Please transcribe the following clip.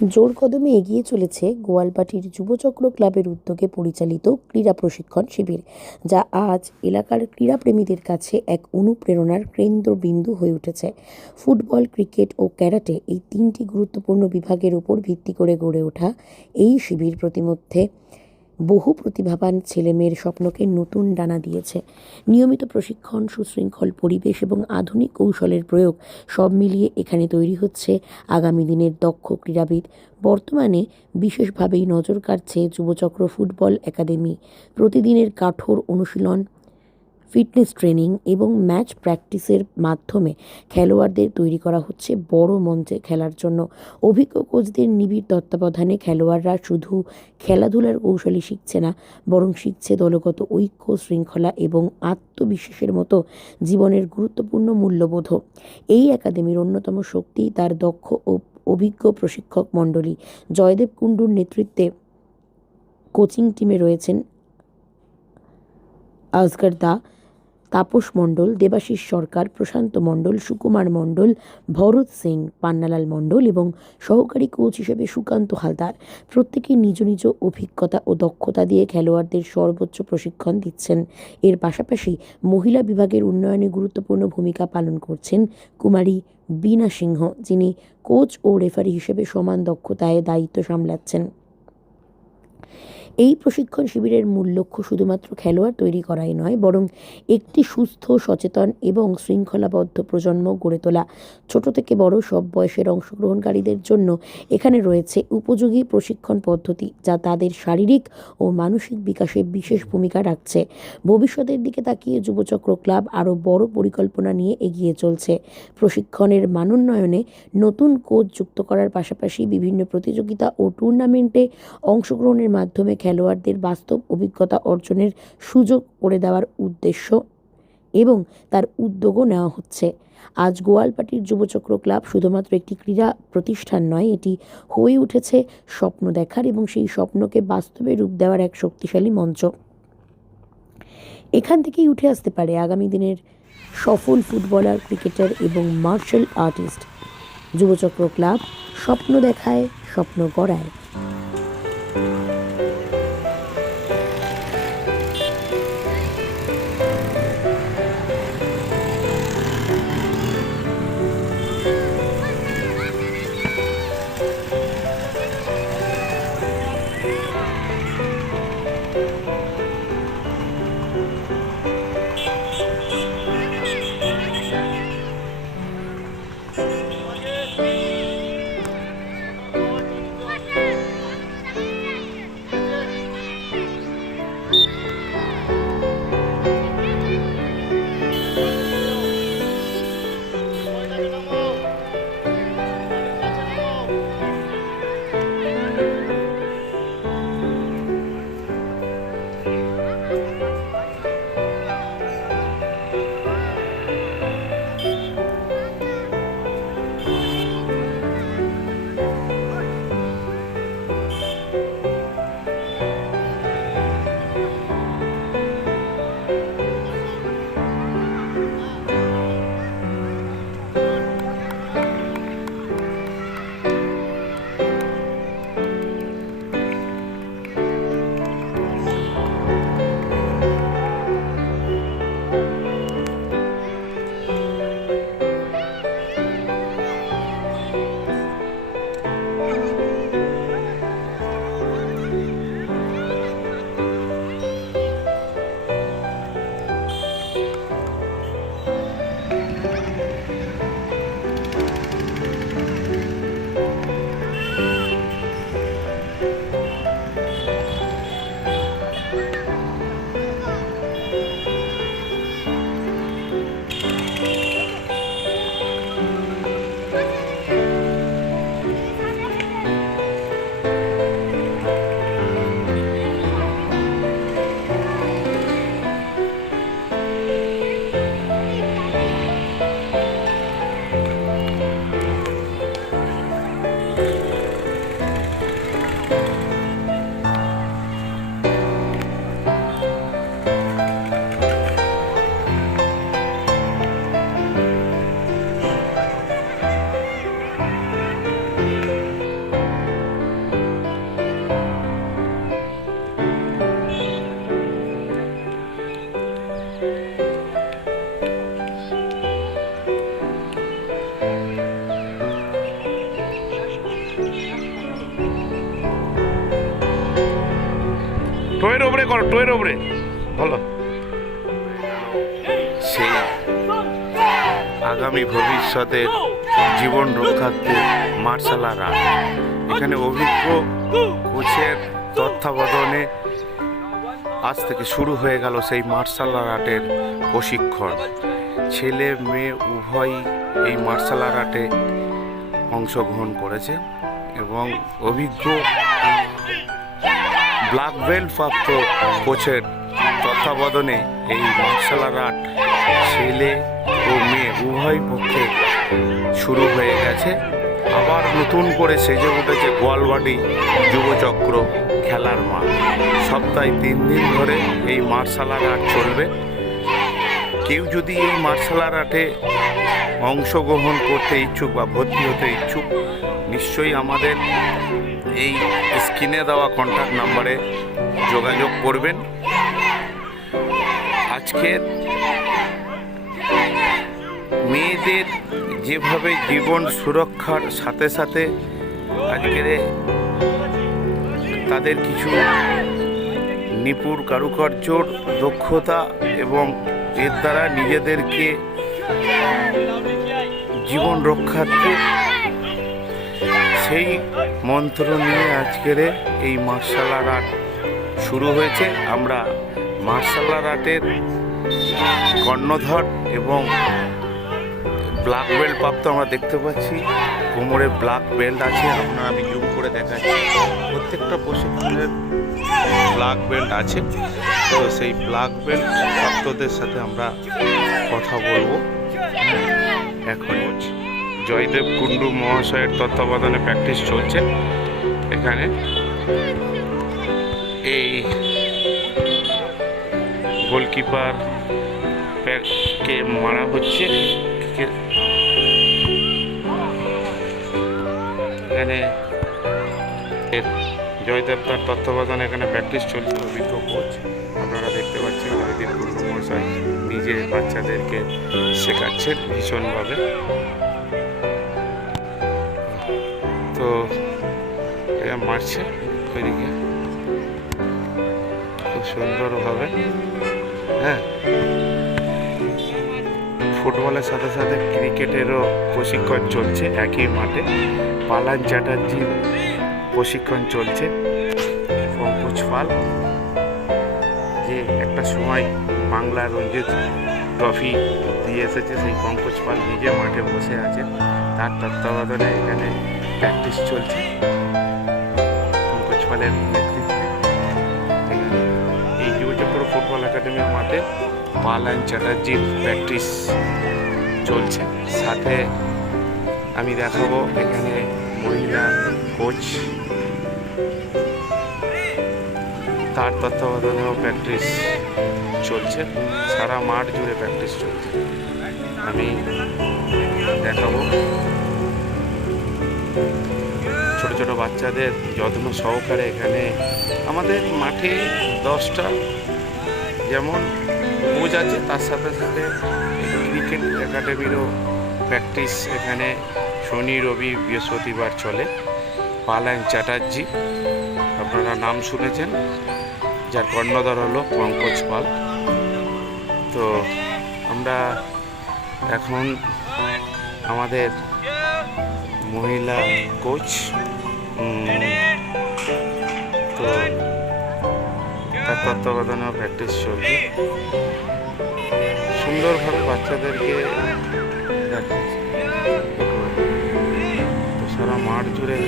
জোর কদমে এগিয়ে চলেছে গোয়ালপাটির যুবচক্র ক্লাবের উদ্যোগে পরিচালিত ক্রীড়া প্রশিক্ষণ শিবির, যা আজ এলাকার ক্রীড়াপ্রেমীদের কাছে এক অনুপ্রেরণার কেন্দ্রবিন্দু হয়ে উঠেছে। ফুটবল, ক্রিকেট ও ক্যারাটে এই তিনটি গুরুত্বপূর্ণ বিভাগের উপর ভিত্তি করে গড়ে ওঠা এই শিবির প্রতিমধ্যে বহু প্রতিভাবান ছেলেমেয়ের স্বপ্নকে নতুন ডানা দিয়েছে। নিয়মিত প্রশিক্ষণ, সুশৃঙ্খল পরিবেশ এবং আধুনিক কৌশলের প্রয়োগ সব মিলিয়ে এখানে তৈরি হচ্ছে আগামী দিনের দক্ষ ক্রীড়াবিদ। বর্তমানে বিশেষভাবেই নজর কাড়ছে যুবচক্র ফুটবল একাডেমি। প্রতিদিনের কঠোর অনুশীলন, ফিটনেস ট্রেনিং এবং ম্যাচ প্র্যাকটিসের মাধ্যমে খেলোয়াড়দের তৈরি করা হচ্ছে বড় মঞ্চে খেলার জন্য। অভিজ্ঞ কোচদের নিবিড় তত্ত্বাবধানে খেলোয়াড়রা শুধু খেলাধুলার কৌশলই শিখছে না, বরং শিখছে দলগত ঐক্য, শৃঙ্খলা এবং আত্মবিশ্বাসের মতো জীবনের গুরুত্বপূর্ণ মূল্যবোধও। এই একাডেমির অন্যতম শক্তি তার দক্ষ ও অভিজ্ঞ প্রশিক্ষক মণ্ডলী। জয়দেব কুণ্ডুর নেতৃত্বে কোচিং টিমে রয়েছেন আজগর দা, তাপস মণ্ডল, দেবাশিস সরকার, প্রশান্ত মণ্ডল, সুকুমার মণ্ডল, ভরত সিং, পান্নালাল মণ্ডল এবং সহকারী কোচ হিসেবে সুকান্ত হালদার। প্রত্যেকেই নিজ নিজ অভিজ্ঞতা ও দক্ষতা দিয়ে খেলোয়াড়দের সর্বোচ্চ প্রশিক্ষণ দিচ্ছেন। এর পাশাপাশি মহিলা বিভাগের উন্নয়নে গুরুত্বপূর্ণ ভূমিকা পালন করছেন কুমারী বীণা সিংহ, যিনি কোচ ও রেফারি হিসেবে সমান দক্ষতায় দায়িত্ব সামলাচ্ছেন। এই প্রশিক্ষণ শিবিরের মূল লক্ষ্য শুধুমাত্র খেলোয়াড় তৈরি করাই নয়, বরং একটি সুস্থ, সচেতন এবং শৃঙ্খলাবদ্ধ প্রজন্ম গড়ে তোলা। ছোট থেকে বড় সব বয়সের অংশগ্রহণকারীদের জন্য এখানে রয়েছে উপযোগী প্রশিক্ষণ পদ্ধতি, যা তাদের শারীরিক ও মানসিক বিকাশে বিশেষ ভূমিকা রাখছে। ভবিষ্যতের দিকে তাকিয়ে যুবচক্র ক্লাব আরও বড় পরিকল্পনা নিয়ে এগিয়ে চলছে। প্রশিক্ষণের মানোন্নয়নে নতুন কোচ যুক্ত করার পাশাপাশি বিভিন্ন প্রতিযোগিতা ও টুর্নামেন্টে অংশগ্রহণের মাধ্যমে খেলোয়াড়দের বাস্তব অভিজ্ঞতা অর্জনের সুযোগ করে দেওয়ার উদ্দেশ্য এবং তার উদ্যোগও নেওয়া হচ্ছে। আজ গোয়ালপাটির যুবচক্র ক্লাব শুধুমাত্র একটি ক্রীড়া প্রতিষ্ঠান নয়, এটি হয়ে উঠেছে স্বপ্ন দেখার এবং সেই স্বপ্নকে বাস্তবে রূপ দেওয়ার এক শক্তিশালী মঞ্চ। এখান থেকেই উঠে আসতে পারে আগামী দিনের সফল ফুটবলার, ক্রিকেটার এবং মার্শাল আর্টিস্ট। যুবচক্র ক্লাব স্বপ্ন দেখায়, স্বপ্ন গড়ায়। টোয়ের ওপরে করো, টোয়ের ওপরে বলো। সেই আগামী ভবিষ্যতে জীবন রক্ষার্থে মার্শাল আর্ট, এখানে অভিজ্ঞ কোচের তত্ত্বাবধানে আজ থেকে শুরু হয়ে গেল সেই মার্শাল আর্টের প্রশিক্ষণ। ছেলে মেয়ে উভয়ই এই মার্শাল আর্টে অংশগ্রহণ করেছে এবং অভিজ্ঞ ব্ল্যাক বেল্ট প্রাপ্ত কোচের তত্ত্বাবধানে এই মার্শাল আর্ট ছেলে ও মেয়ে উভয় পক্ষে শুরু হয়ে গেছে। আবার নতুন করে সেজে উঠেছে গোয়ালবাটি যুবচক্র খেলার মাঠ। সপ্তাহে 3 দিন ধরে এই মার্শাল আর্ট চলবে। কেউ যদি এই মার্শাল আর্টে অংশগ্রহণ করতে ইচ্ছুক বা ভর্তি হতে ইচ্ছুক, নিশ্চয়ই আমাদের এই স্ক্রিনে দেওয়া কন্ট্যাক্ট নাম্বারে যোগাযোগ করবেন। আজকের মেয়েদের যেভাবে জীবন সুরক্ষার সাথে সাথে আজকের তাদের কিছু নিপুণ কারুকার্যর দক্ষতা এবং এর দ্বারা নিজেদেরকে জীবন রক্ষার্থে সেই মন্ত্র নিয়ে আজকের এই মার্শাল আর্ট শুরু হয়েছে। আমরা মার্শাল আর্টের কর্ণধার এবং ব্ল্যাক বেল্ট প্রাপ্ত আমরা দেখতে পাচ্ছি, কোমরে ব্ল্যাক বেল্ট আছে। আমি জুম করে দেখাচ্ছি, প্রত্যেকটা প্রশিক্ষণের ব্ল্যাক বেল্ট আছে। তো সেই ব্ল্যাক বেল্ট প্রাপ্তদের সাথে আমরা কথা বলবো। এখন জয়দেব কুণ্ডু মহাশয়ের তত্ত্বাবধানে প্র্যাকটিস চলছে। এখানে এই গোলকিপার কে মারা হচ্ছে। এখানে জয়দেব তার তত্ত্বাবধানে এখানে প্র্যাকটিস চলছে। অভিজ্ঞ কোচ আপনারা দেখতে পাচ্ছেন, জয়দেব কুণ্ডু মহাশয় নিজে বাচ্চাদেরকে শেখাচ্ছেন ভীষণভাবে। তো এরা মারছে ওইদিকে খুব সুন্দরভাবে। হ্যাঁ, ফুটবলের সাথে সাথে ক্রিকেটেরও প্রশিক্ষণ চলছে একই মাঠে। পালান চ্যাটার্জির প্রশিক্ষণ চলছে। পঙ্কজ পাল, যে একটা সময় বাংলা রঞ্জিত ট্রফি দিয়ে এসেছে, সেই পঙ্কজ পাল নিজে মাঠে বসে আছে। তার তত্ত্বাবধানে এখানে প্র্যাকটিস চলছে পঙ্কজ পালের নেতৃত্বে। এই যুবচক্র ফুটবল একাডেমির মাঠে পালান চ্যাটার্জির প্র্যাকটিস চলছে। সাথে আমি দেখাবো এখানে মহিলা কোচ, তার তত্ত্বাবধানেও প্র্যাকটিস চলছে। সারা মাঠ জুড়ে প্র্যাকটিস চলছে। আমি দেখাবো ছোট ছোট বাচ্চাদের যত্ন সহকারে। এখানে আমাদের মাঠে 10টা যেমন কোচ আছে, তার সাথে সাথে ক্রিকেট একাডেমিরও প্র্যাকটিস এখানে শনি রবি বৃহস্পতিবার চলে। পালান চ্যাটার্জি আপনারা নাম শুনেছেন, যার কর্ণধার হলো পঙ্কজ পাল। তো আমরা এখন আমাদের মহিলা কোচ, তো তার তত্ত্বাবধানেও প্র্যাকটিস চলছে। সুন্দরভাবে বাচ্চাদেরকে দেখাচ্ছে। তো সারা মাঠ জুড়ে